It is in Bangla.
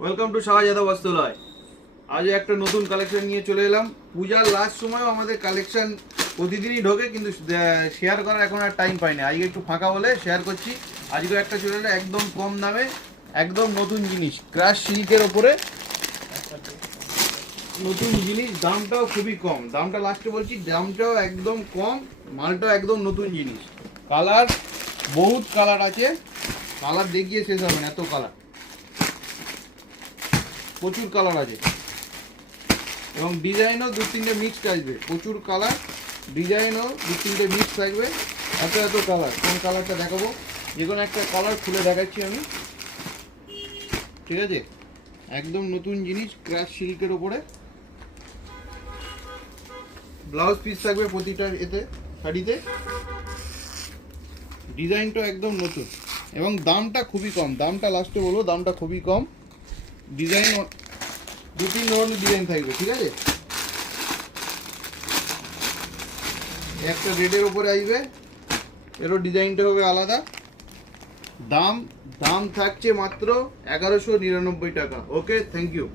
ওয়েলকাম টু শাহজাদা বস্ত্রালয়। আজ একটা নতুন কালেকশন নিয়ে চলে এলাম। পূজার লাস্ট সময়ও আমাদের কালেকশন প্রতিদিনই ঢোকে, কিন্তু শেয়ার করার এখন আর টাইম পাই না। আজকে একটু ফাঁকা বলে শেয়ার করছি। আজকে একটা চলে এলো একদম কম দামে, একদম নতুন জিনিস, ক্রাশ সিল্কের ওপরে নতুন জিনিস। দামটাও খুবই কম, দামটা লাস্টে বলছি, দামটাও একদম কম, মালটাও একদম নতুন জিনিস। কালার বহুত কালার আছে, কালার দেখিয়ে শেষ হবে না, এত কালার, প্রচুর কালার আছে এবং ডিজাইনও দু তিনটে মিক্সড আসবে। প্রচুর কালার, ডিজাইনও দু তিনটে মিক্স থাকবে। এত এত কালার, কোন কালারটা দেখাবো? যে কোনো একটা কালার খুলে দেখাচ্ছি আমি, ঠিক আছে? একদম নতুন জিনিস, ক্রাশ সিল্কের ওপরে ব্লাউজ পিস থাকবে প্রতিটা এতে, শাড়িতে। ডিজাইনটা একদম নতুন এবং দামটা খুবই কম। দামটা লাস্টে বলবো, দামটা খুবই কম। ডিজাইন দু তিন ধরনের ডিজাইন থাকবে, ঠিক আছে? একটা রেডের ওপরে আসবে, এরও ডিজাইনটা হবে আলাদা। দাম দাম থাকছে মাত্র 1199 টাকা। ওকে, থ্যাংক ইউ।